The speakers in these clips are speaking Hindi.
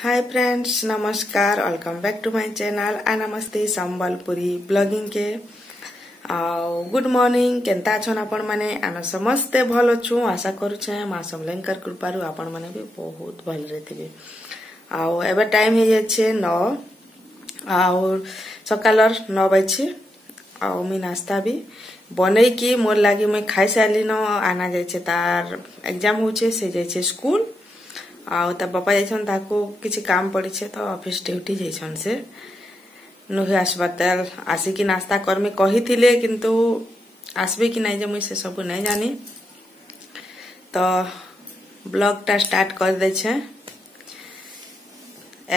हाय फ्रेंड्स, नमस्कार। Welcome back to my channel आ नमस्ते संबलपुरी ब्लॉगिंग के गुड मॉर्निंग। केंता छन आपण माने? आना समस्ते भल छु आशा करूछे। मां समलेंकर कृपारु आपण माने भी बहुत भल रहथिबे। एबे टाइम हे जाछे 9 और सकालर 9 बजे। मी नाश्ता भी बनै की मोर लागी मैं खाई सारली न। आना जाइछे तार एग्जाम होछे, से जाइछे स्कूल। ता बापा जाइछन ताको किछि काम पड़ी छे तो ऑफिस ड्यूटी जाइछन से नुहे अस्पताल आसी की नाश्ता करमे कही थिले, किंतु आसबे कि नै जे मुई से सब नै जानी। तो ब्लॉग टा स्टार्ट कर दे छे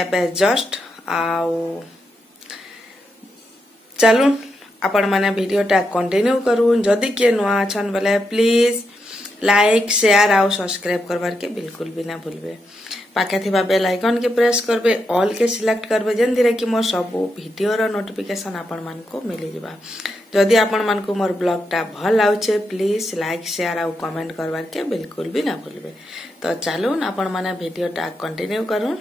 एबे जस्ट। चलून आपण माने वीडियो टा कंटिन्यू करूँ। जदि के नुआ अछन बोले प्लीज लाइक शेयर आउ सब्सक्राइब करबार के बिल्कुल भी ना भूलबे। पाखे थिबा बेल आइकन के प्रेस करबे, ऑल के सिलेक्ट करबे, जेन धीरे कि मोर सब वीडियो रो नोटिफिकेशन आपण मान को मिली जबा। जदि आपण मान को मोर ब्लॉग टा भल लाउछे प्लीज लाइक शेयर आउ कमेंट करबार के बिल्कुल भी ना भूलबे। तो चलून आपण माने वीडियो टा कंटिन्यू करूँ।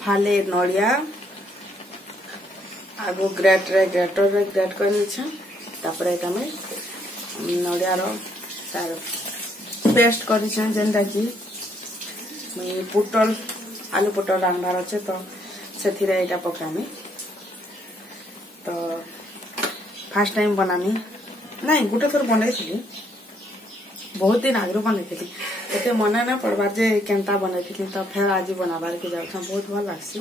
फाले नड़िया आगो ग्रेटर रे ग्रेट करनी छे। तापरे एटा में नड़िया रो तार पेस्ट करी छे, जेनटा कि मैं पुटल आलू पुटल रांधबार अच्छे तो सेथिरे एटा पकामी। तो फर्स्ट टाइम बनामी नहीं, गुटे थोर बनैथिली, बहुत दिन आगु बनैथिली, एते मने ना पड़बार जे केनता बनैथिली। तो फिर आज बनाबार के जाउछा, बहुत भल लागसी।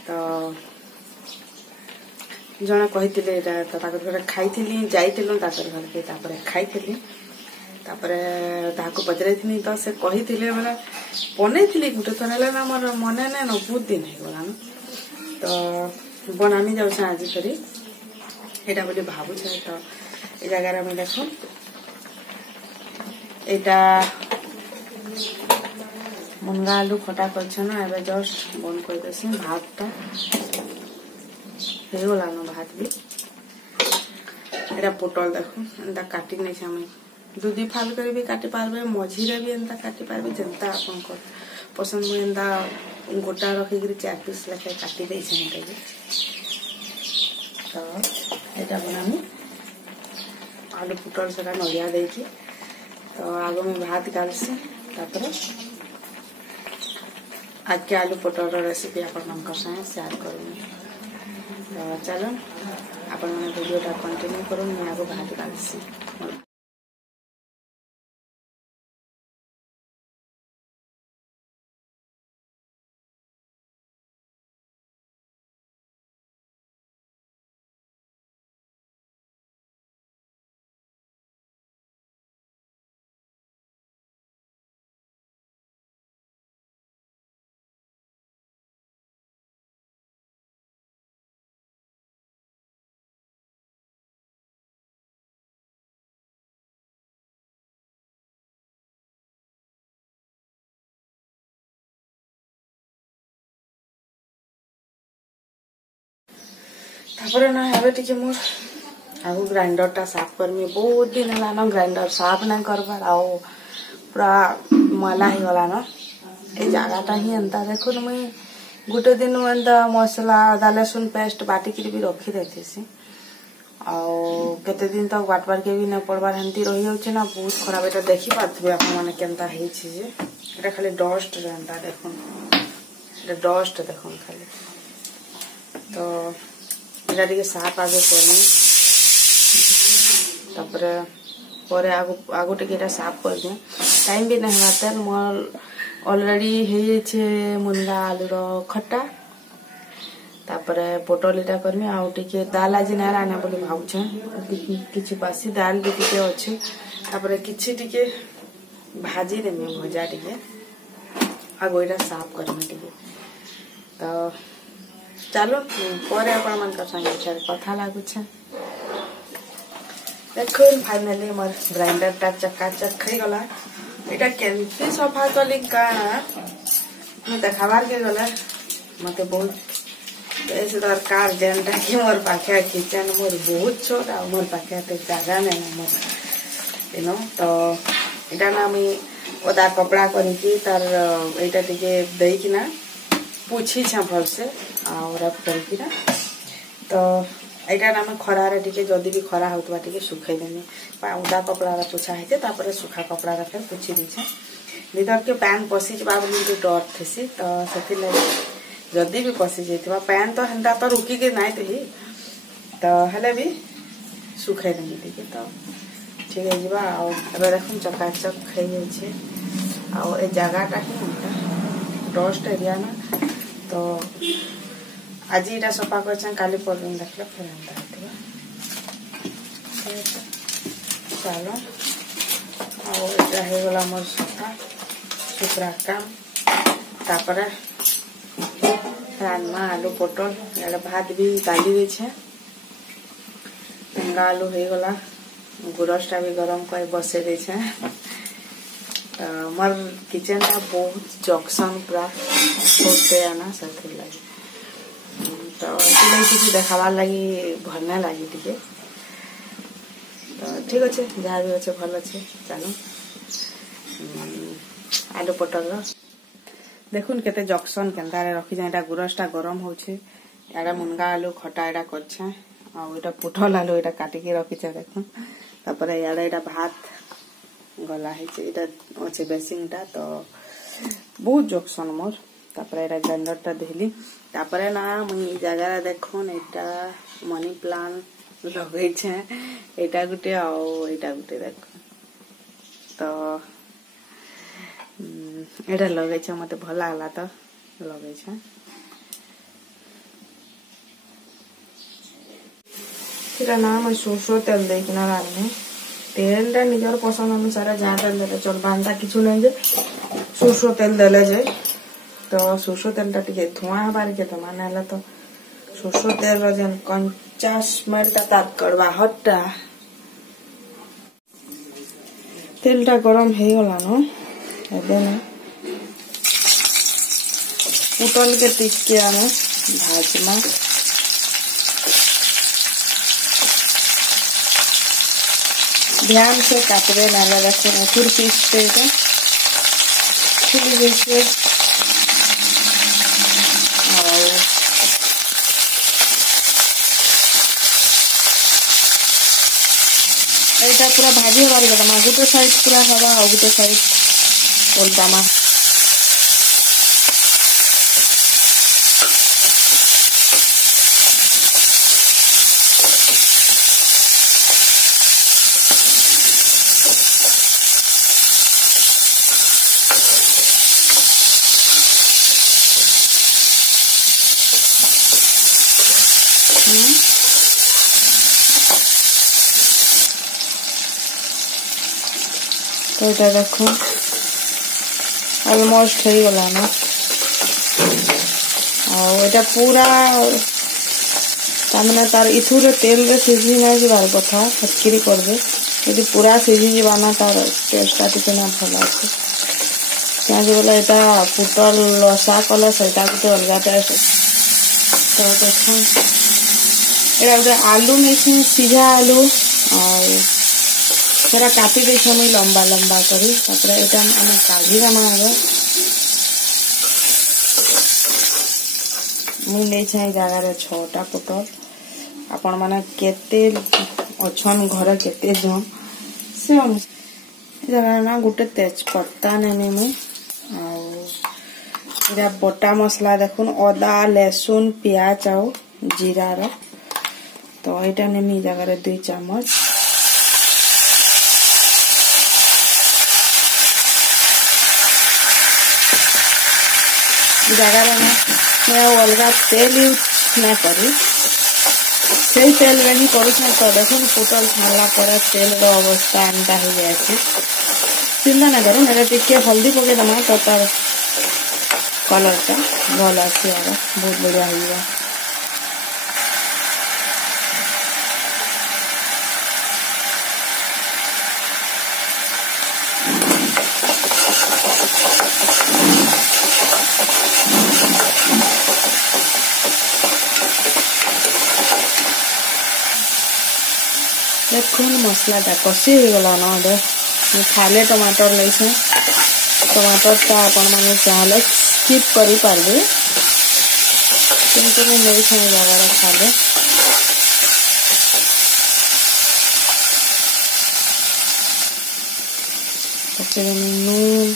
तो जने कहिथिले एटा तो ताकर घरे खाइथिली, जाइथिलु ताकर घर के, तापरे खाइथिली, तापरे ताको पचरैथिनी तो से कहिथिले बोले बनैथिली गुटे थोर हेले ना मोर मने नै न, बहुत दिन हे गला न। तो बनामी जाउछा आज फेरी एटा बोली भाबु छे। तो ए जगह रे मैं देखो एटा मुनगा आलू खटा करछे ना। एबे जस्ट बंद कर देसी भात टा हे गला न। भात भी एटा पोटल देखो एंता काटी नै छै, हम दुदी फाल कर भी काटी पारबे, मझी रे भी एंता काटी पारबे, जेंता आपन को पसंद में एंता गोटा रखि गिरी 4 पीस लेके काटी दे छै एटा भी। तो एटा बनामी आलू पोटल सेटा नड़िया दे की। तो आगो में भात गालसी, तापरे आज के आलू पोटल रेसिपी आपण संगे शेयर करूँ। तो चलो आपण वीडियो टा कंटिन्यू करूँ। मैं आगो भात गालसी। तापरे ना हेबे टिके मोर आगो ग्राइंडर टा साफ करमी। बहुत दिन हला न ग्राइंडर साफ ना करबार, आउ पूरा मला ही गला न। ए जगह ही एंता देखो न, मैं गुटे दिन एंता मसला अदा लहसुन पेस्ट बाटी के भी रखी देथेसी। केते दिन तक बाटबार के भी ना पड़बार, हेंती रही होचे ना, बहुत खराब। एटा देखि पाथबे आपण माने केनता हेइ छी जे एटा खाली डस्ट रेंता देखो, एटा डस्ट देखो खाली। तो एटा टिके साफ आगे करनी, तापरे परे आगो टिके एटा साफ कर दे। टाइम भी नहीं होता, मोर ऑलरेडी हे छे मुनगा आलू रो खट्टा। तापरे पोटल एटा करमी, आउ टिके दाल आज ना राना बोली भाउछे, किछि बासी दाल भी टिके अछि। तापरे किछि टिके भाजी देमी, भजा टिके आगो एटा साफ करमी टिके। तो चलो पर संगे कथा लगुचे। देखुन फाइनाली मोर ग्राइंडर टा चकाचक हो गला। एटा केमती सफा कली का मैं देखाबार के गला मते बहुत ऐसे दरकार जेनटा कि मोर पाखे किचन मोर बहुत छोट आ मोर पाखे ते जगह नहीं मोर यू नो तो एटा ना मी ओदा कपड़ा करिकी तार एटा टिके देई ना पूछी छ भल से और रख करकी ना तो एटा ना मैं खरा रे टिके जदी भी खरा होतबा टिके सुखाई देनी ओदा कपड़ा रा पोछा हेते तापर सुखा कपड़ा रा फिर पूछी दी छ भीतर के पैन पसी जबा बोली जो डर थेसी तो सेति लगे जदी भी पसी जेतबा पैन तो हंदा तो रुकी के नाइ देही तो हले भी सुखाई देनी टिके तो ठीक है जीवा और अब देखो चकाचक खाई जाइए और ए जगह ही हमटा डस्ट एरिया ना तो आज इटा सफा कर काली पर्यटन देखले फिर एंता चलो और इटा हो गला मोर सफा सुपरा काम तापर रानमा आलू पटल एडा भात भी गाली दे छे तंगा आलू हो गला गुरसटा भी गरम कर बसे दे छे मोर किचन टा बहुत जंक्शन पूरा होते आना साथी लगे तो किसी देखाबार लगी भल ना लगी टिके तो ठीक अच्छे जहाँ भी अच्छे भल अच्छे चलो आलू पटल देखुन केते जंक्शन केनता रखी जाए गुरसटा गरम होछे याडा मुनगा आलू खटा एडा करछे और एटा पटल आलू एटा काटी के रखी छे देखुन तापर याडा एटा भात गला है एटा अच्छे बेसिंगटा तो बहुत जंक्शन मोर तापर एटा ग्राइंडरटा देली तापर ना मुई जगह देखुन एटा मनी प्लांट लगे छे एटा गुटे और एटा गुटे देखुन तो एटा लगे छे मते भल लागला तो लगे छे एटा ना मैं सरसों तेल दे किना रान्नी तेलटा निजर पसंद अनुसार जहाँ तेल देले चल बांधा किछु नहीं जे सरसों तेल देले जे तो सरसों तेलटा टिके धुआं हबार के तो माने हला तो सरसों तेल रो जेन कंचा स्मेलटा तार करवा हट्टा तेलटा गरम हे गला न एबे ना पुटल के टिके आने भाजमा ध्यान से काटबे ना देखो फिर पीसते खुली जैसे और एटा पूरा भाजी हबार गदमा गोटे साइड पूरा हवा और गोटे साइड ओल्टामा तो ये देखो ऑलमोस्ट हो गला ना और ये पूरा तामने तार इथुरे तेल रे सिझी ना जबार कथा फटकिरी कर दे यदि पूरा सिझी जबाना तार टेस्टटा टिके ना भल आछे क्या जे बोला एटा पुटल लसा कला सेटा के अलगा टेस्ट तो देखो एटा आलू में सीधा आलू और थोड़ा काटी दे छे लंबा लंबा करी तापर एटा हम काढ़ी रमा मुई ले छे जगह रे 6टा पुटल आपण माने केते अछन घर केते जन से जगह ना गुटे तेज पत्ता नेमे मु और एटा बटा मसला देखुन अदा लहसुन प्याज और जीरा रो तो एटा नेमी जगह रे 2 चम्मच जगह ना मैं अलग तेल यूज ना करी से तेल में ही करूँ तो देखो पुटल छाणला पर तेल रो अवस्था एंता हो जाए चिंता ना करूँ मेरा टिके हल्दी पके दमा तो तार कलरटा भल आसी बहुत बढ़िया हो देखुन मसलाटा कषि हो गला न फाले टमाटर लैसे टमाटरटा आपण मैंने चाहे स्किप करि पारबे किंतु नहीं जगार फाले नून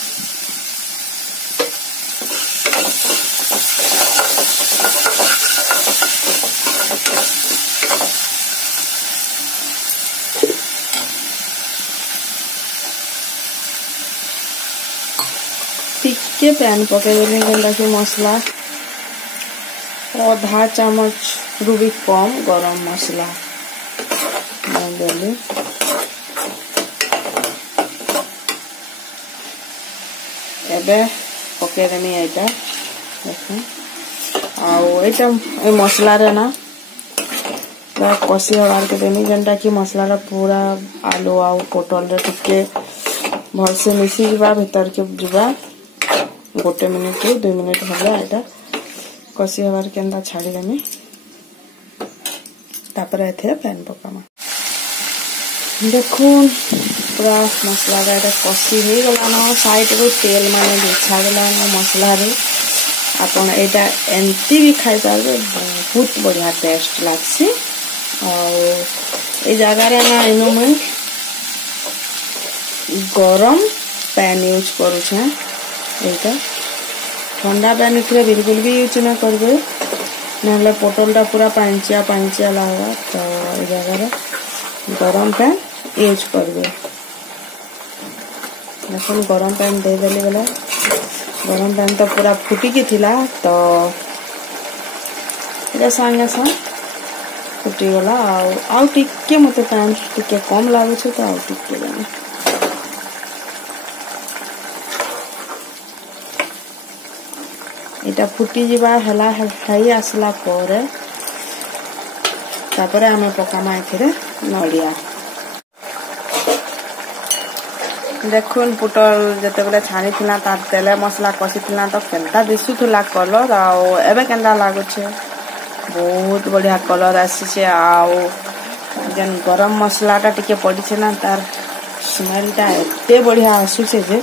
टिके पैन पकईदेली जेनटा कि मसला आधा चामच रु भी कम गरम मसला देली एबे पकईदेमी एटा देखो आ मसला रे ना पूरा कषि हबार के देमी जेनटा कि मसला पूरा आलू आउ पोटल रे टिके भलसे मिसी जीवा भीतर के जीवा गोटे मिनिट 2 मिनिट हबे एटा कषि हबार के छाड़ी देमी तापर एथे पैन पकामा देखुन पूरा मसला एटा कषि हो गला न साइड रो तेल माने बिछा गला न मसला रे आपण एटा एंती भी खाई पारबे बहुत बढ़िया टेस्ट लागसी और ए जगह रे ना इनो मैं गरम पैन यूज करू छे एटा ठंडा पैन इथरे बिल्कुल भी यूज ना करबे नहले पोटलटा पूरा पांचिया पांचिया लागबा तो ए जगह रे गरम पैन यूज करबे देखो गरम पैन दे देली बेले गरम पैन तो पूरा फुटी की थिला तो ए संगे संग फुटी गला आउ टिके मते पैन टिके कम लागु छ तो आउ टिके देना इटा फुटी जीवा हला हाई आसला परे तापरे हमें पकामा एथिरे नडिया देखुन पुटल जते बेले छानी थिला तार तेले मसला कषि थिला तो केनता दिसुथुला कलर आउ एबे केनता लागु छे बहुत बढ़िया कलर आसी छे आउ जन गरम मसलाटा टिके पड़ी छे ना तार स्मेलटा एते बढ़िया आसु छे जे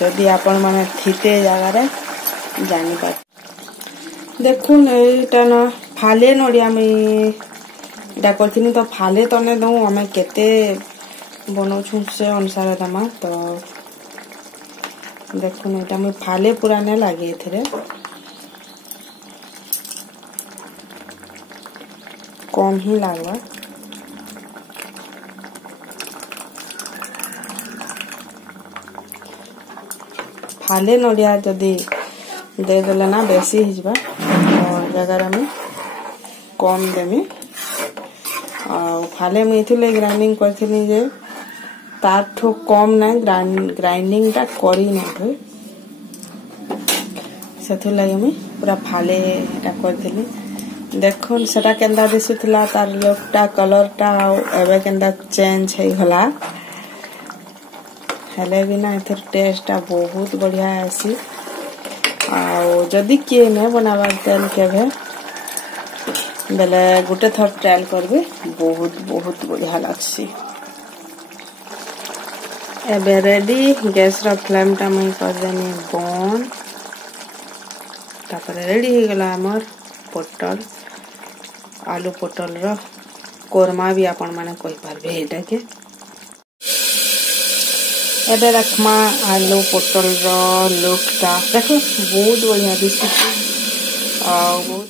जदी आपण माने थिते जगह रे जानी पार देखुन एटा ना फाले नडिया में एटा करथिनी तो फाले तने दऊ हमें केते बनौ छु से अनुसार दमा तो देखुन एटा में फाले पूरा ने लागे एथरे कम ही लागवा फाले नडिया जदी दे देले ना बेसी हिजबा और जगह में कम देमी आ फाले में इथिले ग्राइंडिंग करथिनी जे ताठो कम ना ग्राइंडिंग टा करी ना थई सेथु लागि में पूरा फाले एटा करथिली देखुन सेटा केंदा दिसुथला तार लोकटा कलरटा एबे केंदा चेंज हे होला हेले बिना एथर टेस्टटा बहुत बढ़िया आसी आउ जदि किए ने बनाबार तेल केबे बेले गुटे थर ट्रायल करबे बहुत बहुत बढ़िया लागसी एबे रेडी गैस रो फ्लेम टा मैं कर देनी बंद तापर रेडी हो गला हमर पोटल आलू पोटल रो कोरमा भी आपण माने कहि पारबे एटा के एबे रखमा आलू पोटल रो लुकटा देखो बहुत बढ़िया दिसती आ बहुत